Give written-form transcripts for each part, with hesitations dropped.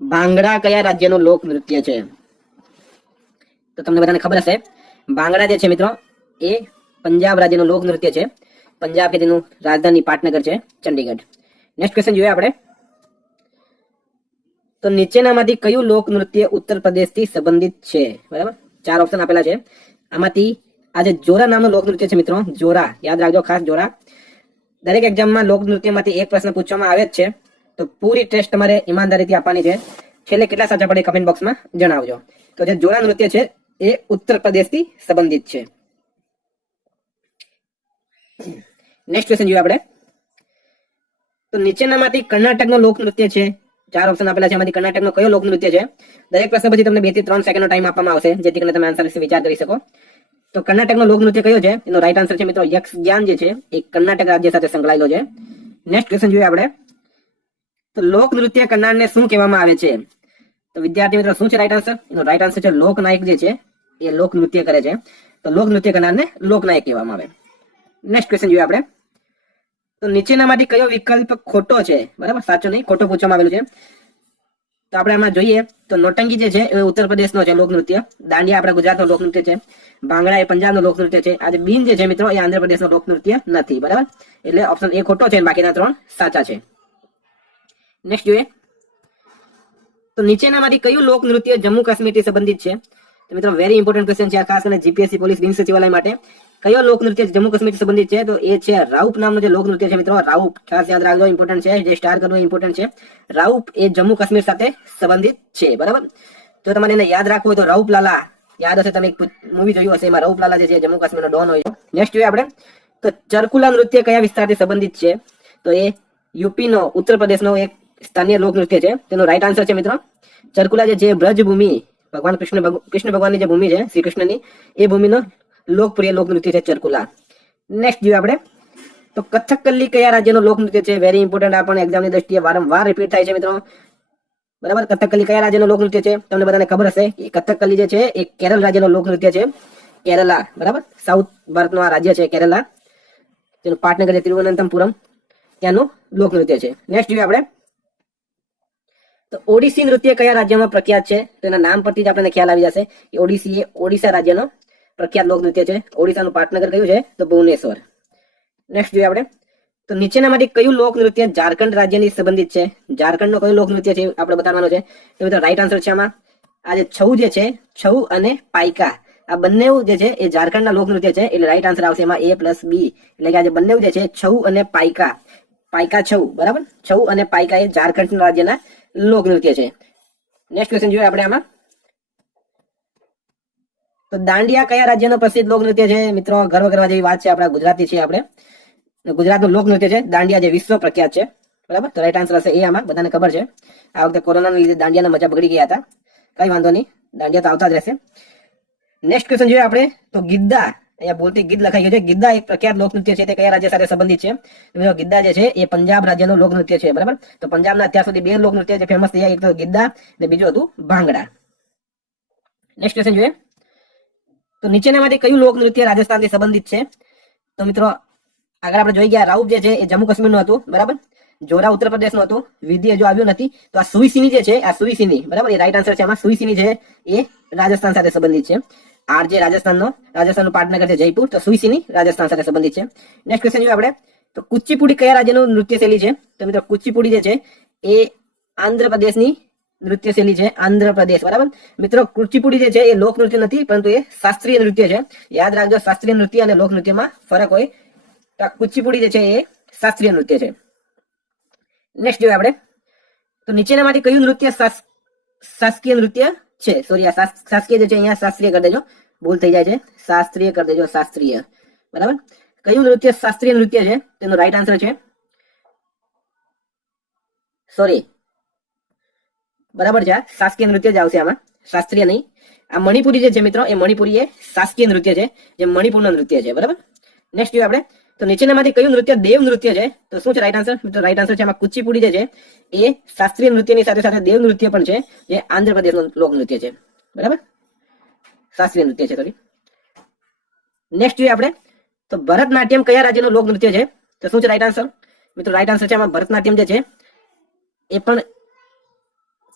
ભાંગડા કયા રાજ્યનું લોક નૃત્ય છે? તો તમને બધાને ખબર હશે, ભાંગડા જે છે મિત્રો એ પંજાબ રાજ્યનું લોક નૃત્ય છે. પંજાબ કે તેનું રાજધાની પાટનગર છે, ચંડીગઢ. નેક્સ્ટ ક્વેશ્ચન જોઈએ આપણે. તો નીચેનામાંથી કયું લોક નૃત્ય ઉત્તર પ્રદેશથી સંબંધિત છે? બરાબર, 4 ઓપ્શન આપેલા છે. આમાંથી આ જે જોરા નામનું લોક નૃત્ય છે મિત્રો, જોરા યાદ રાખજો ખાસ, જોરા. દરેક એક્ઝામમાં લોક નૃત્યમાંથી એક પ્રશ્ન પૂછવામાં આવે જ છે, તો પૂરી ટેસ્ટ તમારે ઈમાનદારીથી આપવાની છે. છેલ્લે કેટલા સાચા પડે કમેન્ટ બોક્સમાં જણાવજો. તો જે જોરા નૃત્ય છે એ ઉત્તર પ્રદેશથી સંબંધિત છે. નેક્સ્ટ ક્વેશ્ચન જોઈએ આપણે. તો નીચેનામાંથી કર્ણાટકનો લોક નૃત્ય છે. 4 ઓપ્શન આપેલા છે, એમાંથી કર્ણાટકનો કયો લોક નૃત્ય છે? દરેક પ્રશ્ન પછી તમને 2 થી 3 સેકન્ડનો ટાઈમ આપવામાં આવશે, જેથી કરીને તમે આન્સર વિશે વિચાર કરી શકો. તો કર્ણાટકનો લોક નૃત્ય કયો છે? એનો રાઈટ આન્સર છે મિત્રો યક્ષગાન, જે છે એ કર્ણાટક રાજ્ય સાથે સંકળાયેલો છે. નેક્સ્ટ ક્વેશ્ચન જોઈએ આપણે. તો લોક નૃત્ય કરનારને શું કહેવામાં આવે છે? તો વિદ્યાર્થી મિત્રો શું છે રાઈટ આન્સર? એનો રાઈટ આન્સર છે લોકનાયક, જે છે એ લોક નૃત્ય કરે છે. તો લોક નૃત્ય કરનારને લોકનાયક કહેવામાં આવે. નેક્સ્ટ ક્વેશ્ચન જોઈએ આપણે. તો નીચેનામાંથી કયો વિકલ્પ ખોટો છે? બરાબર, સાચો નહીં, ખોટો પૂછવામાં આવેલું છે. તો આપણે આમાં જોઈએ તો નોટંકી જે છે એ ઉત્તર પ્રદેશનો છે લોક નૃત્ય. દાંડિયા આપણા ગુજરાતનો લોક નૃત્ય છે. ભાંગડા એ પંજાબનો લોક નૃત્ય છે. આજે બીન જે છે મિત્રો એ આંધ્રપ્રદેશનો લોક નૃત્ય નથી. બરાબર, એટલે ઓપ્શન એ ખોટો છે, બાકીના 3 સાચા છે. નેક્સ્ટ જોઈએ. તો નીચેનામાંથી કયું લોક નૃત્ય જમ્મુ કાશ્મીરથી સંબંધિત છે? તો મિત્રો વેરી ઇમ્પોર્ટન્ટ ક્વેશ્ચન છે આ, ખાસ કરીને જીપીએસસી પોલીસ બિન સચિવાલય માટે. કયો લોક નૃત્ય જમ્મુ કાશ્મીરથી સંબંધિત છે? તો એ છે રાઉપ નામનું જે લોક નૃત્ય છે મિત્રો. રાઉપ ખાસ યાદ રાખજો, ઇમ્પોર્ટન્ટ છે. જે સ્ટાર કરવું ઇમ્પોર્ટન્ટ છે. રાઉપ એ જમ્મુ કાશ્મીર સાથે સંબંધિત છે. બરાબર, તો તમારે એને યાદ રાખવું હોય તો રાઉપ લાલા યાદ હશે, તમે એક મૂવી જોયું હશે, એમાં રાઉપ લાલા જે છે જમ્મુ કાશ્મીરનો ડોન હોય. નેક્સ્ટ જોઈએ આપણે. તો ચરકુલા નૃત્ય કયા વિસ્તારથી સંબંધિત છે? તો એ યુપીનો, ઉત્તર પ્રદેશનો એક સ્થાનીય લોક નૃત્ય છે. તેનો રાઈટ આન્સર છે મિત્રો ચરકુલા જે છે બ્રજભૂમિ, ભગવાન કૃષ્ણ ભગવાનની જે ભૂમિ છે, શ્રી કૃષ્ણની, એ ભૂમિનો લોકપ્રિય લોક નૃત્ય છે ચરકુલા. નેક્સ્ટ જોઈએ આપણે. તો કથકલી કયા રાજ્યનો લોક નૃત્ય છે? વેરી ઇમ્પોર્ટન્ટ, આ પણ એક્ઝામની દ્રષ્ટિએ વારંવાર રિપીટ થાય છે મિત્રો. બરાબર, કથકલી કયા રાજ્યનો લોક નૃત્ય છે? તમને બધાને ખબર હશે કે કથકલી જે છે એ કેરળ રાજ્યનો લોક નૃત્ય છે. કેરલા, બરાબર, સાઉથ ભારતનું આ રાજ્ય છે કેરલા, તેનું પાટનગર છે તિરુવનંતપુરમ, ત્યાંનું લોક નૃત્ય છે. નેક્સ્ટ જોઈએ આપણે. તો ઓડિસી નૃત્ય કયા રાજ્યમાં પ્રખ્યાત છે? તેના નામ પરથી જ આપણને ખ્યાલ આવી જશે કે ઓડિસી એ ઓડિશા રાજ્યનો પ્રખ્યાત લોક નૃત્ય છે. ઓડિશાનું પાટનગર કયું છે? તો ભુવનેશ્વર. નેક્સ્ટ જોઈએ આપણે. તો નીચેનામાંથી કયું લોક નૃત્ય ઝારખંડ રાજ્યની સંબંધિત છે? ઝારખંડનો કયો લોક નૃત્ય છે આપણે બતાવવાનો છે. તો મિત્રો રાઈટ આન્સર છે આમાં આ જે છઉ જે છે, છઉ અને પાઈકા, આ બંને જે છે એ ઝારખંડના લોક નૃત્ય છે. એટલે રાઈટ આન્સર આવશે એમાં A+B. એટલે કે આ જે બંને જે છે છઉ અને પાઈકા, પાઈકા છઉ, બરાબર, છઉ અને પાઈકા એ ઝારખંડ રાજ્યના લોક નૃત્ય છે. નેક્સ્ટ ક્વેશ્ચન જોઈએ આપણે આમાં. તો દાંડિયા કયા રાજ્યનો પ્રસિદ્ધ લોક નૃત્ય છે? મિત્રો ગર્વ કરવા જેવી વાત છે, આપણા ગુજરાતી છે, આપણે ગુજરાતનું લોક નૃત્ય છે દાંડિયા, જે વિશ્વ પ્રખ્યાત છે. બરાબર, તો રાઈટ આન્સર હશે એ. આમાં બધાને ખબર છે આ વખતે કોરોનાના લીધે દાંડિયાના મજા બગડી ગયા હતા. કઈ વાંધો નહીં, દાંડિયા તો આવતા જ રહેશે. નેક્સ્ટ ક્વેશ્ચન જોઈએ આપણે. તો ગિદ્દા, અહીંયા બોલતી ગીત લખાઈ ગયું છે. ગિદ્દા એક પ્રખ્યાત લોક નૃત્ય છે, તે કયા રાજ્ય સાથે સંબંધિત છે? ગિદ્દા જે છે એ પંજાબ રાજ્યનું લોક નૃત્ય છે. બરાબર, તો પંજાબના અત્યાર સુધી 2 લોક નૃત્ય જે ફેમસ થયા, એક તો ગિદ્દા અને બીજું હતું ભાંગડા. નેક્સ્ટ ક્વેશ્ચન જોઈએ. તો નીચેનામાંથી કયું લોક નૃત્ય રાજસ્થાનથી સંબંધિત છે? તો મિત્રો આગળ આપણે જોઈ ગયા રાઉપ જે છે એ જમ્મુ કાશ્મીરનું હતું. બરાબર, જોરા ઉત્તર પ્રદેશનું હતું. વિધિ હજુ આવ્યું નથી. તો આ સુઈસિની જે છે, આ સુઈસિની, બરાબર, એ રાઈટ આન્સર છે. આમાં સુઈસિની છે એ રાજસ્થાન સાથે સંબંધિત છે. આર જે રાજસ્થાનનું પાટનગર છે જયપુર, તો સુઈસિની રાજસ્થાન સાથે સંબંધિત છે. નેક્સ્ટ ક્વેશ્ચન જોઈએ આપણે. તો કુચીપુડી કયા રાજ્યનું નૃત્ય શૈલી છે? તો મિત્રો કુચીપુડી જે છે એ આંધ્રપ્રદેશની નૃત્ય શૈલી છે. આંધ્રપ્રદેશ, બરાબર. મિત્રો કુચીપુડી જે છે એ લોક નૃત્ય નથી, પરંતુ એ શાસ્ત્રીય નૃત્ય છે. યાદ રાખજો, શાસ્ત્રીય નૃત્ય અને લોક નૃત્યમાં ફરક હોય. તો કુચીપુડી જે છે એ શાસ્ત્રીય નૃત્ય છે. નેક્સ્ટ જોઈએ આપણે. તો નીચેનામાંથી કયું નૃત્ય શાસકીય નૃત્ય છે? સોરી, આ શાસકીય જે છે અહીંયા શાસ્ત્રીય કરી દેજો, ભૂલ થઈ જાય છે, શાસ્ત્રીય કરી દેજો, શાસ્ત્રીય. બરાબર, કયું નૃત્ય શાસ્ત્રીય નૃત્ય છે? તેનો રાઈટ આન્સર છે, સોરી, બરાબર છે, શાસકીય નૃત્ય જ આવશે આમાં, શાસ્ત્રીય નહીં. આ મણિપુરી જે છે મિત્રો, એ મણિપુરી એ શાસકીય નૃત્ય છે, જે મણિપુરનું નૃત્ય છે. બરાબર, નેક્સ્ટ જોઈએ આપણે. તો નીચેનામાંથી કયું નૃત્ય દેવ નૃત્ય છે? તો શું છે રાઈટ આન્સર? મિત્રો રાઈટ આન્સર છે આમાં કુચીપુડી જે છે એ શાસ્ત્રીય નૃત્યની સાથે સાથે દેવ નૃત્ય પણ છે, જે આંધ્રપ્રદેશનું લોક નૃત્ય છે. બરાબર, શાસ્ત્રીય નૃત્ય છે. સોરી. નેક્સ્ટ જોઈએ આપણે. તો ભરતનાટ્યમ કયા રાજ્યનું લોક નૃત્ય છે? તો શું છે રાઈટ આન્સર? મિત્રો રાઈટ આન્સર છે આમાં ભરતનાટ્યમ જે છે એ પણ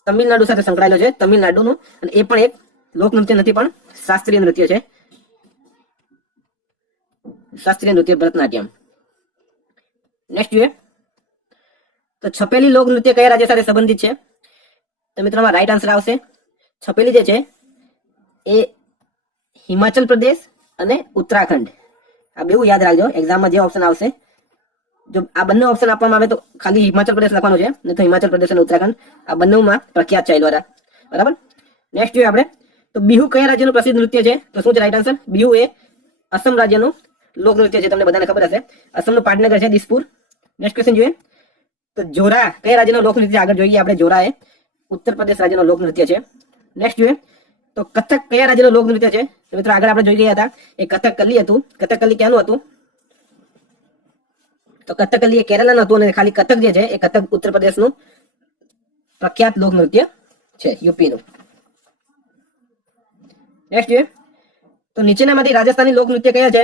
તમિલનાડુ સાથે સંકળાયેલો છે, તમિલનાડુનું, અને એ પણ એક લોકનૃત્ય નથી પણ શાસ્ત્રીય નૃત્ય છે, શાસ્ત્રીય નૃત્ય ભરતનાટ્યમ. નેક્સ્ટ જોઈએ તો છપેલી લોક નૃત્ય કયા રાજ્ય સાથે સંબંધિત છે? તો મિત્રોમાં રાઈટ આન્સર આવશે છપેલી જે છે એ હિમાચલ પ્રદેશ અને ઉત્તરાખંડ. આ બેવું યાદ રાખજો, એક્ઝામમાં જે ઓપ્શન આવશે, જો આ બંને ઓપ્શન આપવામાં આવે તો ખાલી હિમાચલ પ્રદેશ લખવાનું છે, નહીં તો હિમાચલ પ્રદેશ અને ઉત્તરાખંડ આ બંનેમાં પ્રખ્યાત છે દ્વારા. બરાબર. નેક્સ્ટ જોઈએ આપણે તો બિહુ કયા રાજ્યનું પ્રસિદ્ધ નૃત્ય છે? તો શું છે રાઈટ આન્સર? બિહુ એ અસમ રાજ્યનું લોક નૃત્ય છે, તમને બધાને ખબર હશે. અસમનું પાટનગર છે દિસપુર. નેક્સ્ટ ક્વેશ્ચન જોઈએ તો જોરા કયા રાજ્યનો લોક નૃત્ય? આગળ જોઈએ આપણે, જોરા એ ઉત્તર પ્રદેશ રાજ્યનો લોક નૃત્ય છે. નેક્સ્ટ જોઈએ તો કથક કયા રાજ્યનો લોક નૃત્ય છે? તો મિત્રો આગળ આપણે જોઈ ગયા હતા એ કથકલી હતું. કથકલી ક્યાંનું હતું? તો કથકલી એ કેરલાનું હતું, અને ખાલી કથક જે છે એ કથક ઉત્તર પ્રદેશનું પ્રખ્યાત લોક નૃત્ય છે, યુપીનું. નેક્સ્ટ જોઈએ તો નીચેનામાંથી રાજસ્થાની લોક નૃત્ય કયા છે?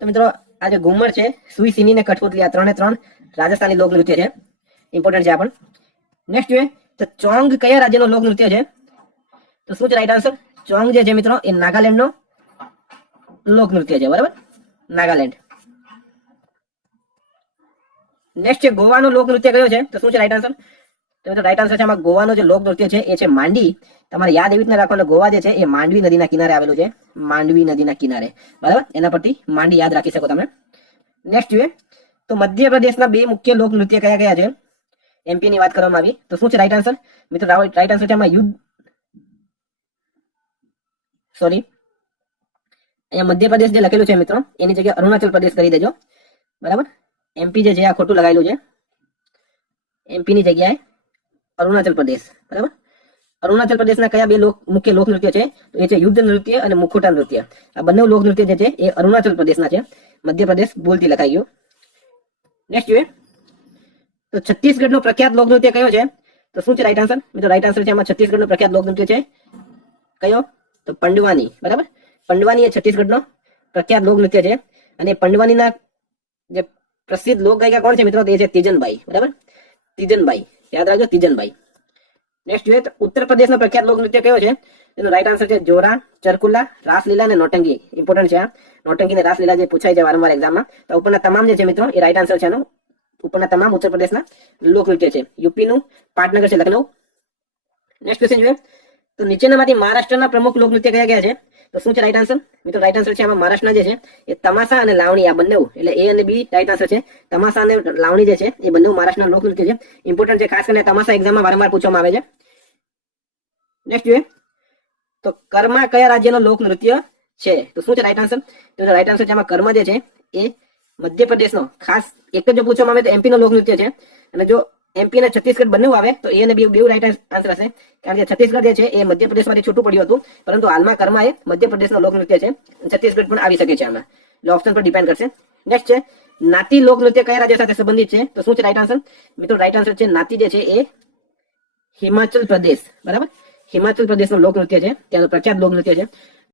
તો મિત્રો આ જે ઘુમર છે, સુઈ સિની ને કઠપુતલી, આ 3 રાજસ્થાની લોક નૃત્ય છે, ઇમ્પોર્ટન્ટ છે આ પણ. નેક્સ્ટ જોઈએ તો ચોંગ કયા રાજ્યનો લોક નૃત્ય છે? તો શું છે રાઈટ આન્સર? ચોંગ જે છે મિત્રો એ નાગાલેન્ડ નો લોક નૃત્ય છે. બરાબર, નાગાલેન્ડ. નેક્સ્ટ છે ગોવાનો લોક નૃત્ય કયો છે? તો શું છે રાઈટ આન્સર? તો મિત્રો રાઈટ આન્સર છે આમાં ગોવાનો જે લોક નૃત્ય છે એ છે માંડી. તમારે યાદ એવી રીતના રાખવાનું, ગોવા જે છે એ માંડવી નદીના કિનારે આવેલું છે, માંડવી નદીના કિનારે. બરાબર, એના પરથી માંડી યાદ રાખી શકો તમે. નેક્સ્ટ જોઈએ તો મધ્યપ્રદેશના 2 મુખ્ય લોક નૃત્ય કયા કયા છે? એમપી ની વાત કરવામાં આવી, તો શું છે રાઈટ આન્સર? મિત્રો રાઈટ આન્સર છે આમાં અહીંયા મધ્યપ્રદેશ જે લખેલું છે મિત્રો એની જગ્યાએ અરુણાચલ પ્રદેશ કરી દેજો. બરાબર, એમપી જે છે આ ખોટું લગાવેલું છે, એમપી ની જગ્યાએ અરુણાચલ પ્રદેશ. બરાબર, અરુણાચલ પ્રદેશના કયા 2 મુખ્ય લોક નૃત્ય છે? તો એ છે યુદ્ધ નૃત્ય અને મુખોટા નૃત્ય. આ બંને લોક નૃત્ય જે છે એ અરુણાચલ પ્રદેશના છે, મધ્યપ્રદેશ ભૂલથી લખાઈ ગયું. નેક્સ્ટ જોઈએ તો છત્તીસગઢનો પ્રખ્યાત લોક નૃત્ય કયો છે? તો શું છે રાઈટ આન્સર? મિત્રો રાઈટ આન્સર છે આમાં છત્તીસગઢનો પ્રખ્યાત લોક નૃત્ય છે કયો? તો પંડવાની. બરાબર, પંડવાની એ છત્તીસગઢનો પ્રખ્યાત લોક નૃત્ય છે, અને પંડવાનીના જે પ્રસિદ્ધ લોક ગાયિકા કોણ છે મિત્રો? તે છે તીજનબાઈ. બરાબર, તીજનબાઈ, યાદ રાખજો, તીજનબાઈ. નેક્સ્ટ જોઈએ તો ઉત્તર પ્રદેશનો પ્રખ્યાત લોક નૃત્ય કયો છે? એનો રાઈટ આન્સર છે જોરા, ચરકુલા, રાસલીલા અને નોટંકી. ઇમ્પોર્ટન્ટ છે આ નોટંકી ને રાસલીલા જે પૂછાય છે વારંવાર એક્ઝામમાં. તો ઉપરના તમામ જે છે મિત્રો એ રાઈટ આન્સર છે આનો. ઉપરના તમામ ઉત્તર પ્રદેશના લોક નૃત્ય છે. યુપીનું પાટનગર છે લખનઉ. નેક્સ્ટ ક્વેશ્ચન જોઈએ તો નીચેનામાંથી મહારાષ્ટ્રના પ્રમુખ લોક નૃત્ય કયા કયા છે? તો શું છે રાઈટ આન્સર? મિત્રો રાઈટ આન્સર છે આમાં મહારાષ્ટ્રના જે છે એ તમાશા અને લાવણી, આ બંને એટલે એ અને બી રાઈટ આન્સર છે. તમાશા અને લાવણી જે છે એ બંને મહારાષ્ટ્રના લોક નૃત્ય છે, ઇમ્પોર્ટન્ટ છે. ખાસ કરીને તમાશા એક્ઝામમાં વારંવાર પૂછવામાં આવે છે. નેક્સ્ટ જોઈએ તો કર્મા કયા રાજ્યનો લોક નૃત્ય છે? તો શું છે રાઈટ આન્સર? તો રાઈટ આન્સર છે આમાં કર્મ જે છે એ મધ્યપ્રદેશનો, ખાસ એક જ જો પૂછવામાં આવે તો એમપી નો લોક નૃત્ય છે, અને જો એમપી અને છત્તીસગઢ બંને આવે તો એ અને બે રાઈટ આન્સર હશે, કારણ કે છત્તીસગઢ જે છે એ મધ્યપ્રદેશમાંથી છૂટું પડ્યું હતું, પરંતુ હાલમાં કર્મા એ મધ્યપ્રદેશનો લોક નૃત્ય છે. છત્તીસગઢ પણ આવી શકે છે આમાં, એટલે ઓપ્શન પર ડિપેન્ડ કરશે. નેક્સ્ટ છે નાતી લોક નૃત્ય કયા રાજ્ય સાથે સંબંધિત છે? તો શું છે રાઈટ આન્સર? મિત્રો રાઈટ આન્સર છે નાતી જે છે એ હિમાચલ પ્રદેશ. બરાબર, હિમાચલ પ્રદેશનો લોક નૃત્ય છે, ત્યાંનું પ્રખ્યાત લોક નૃત્ય છે.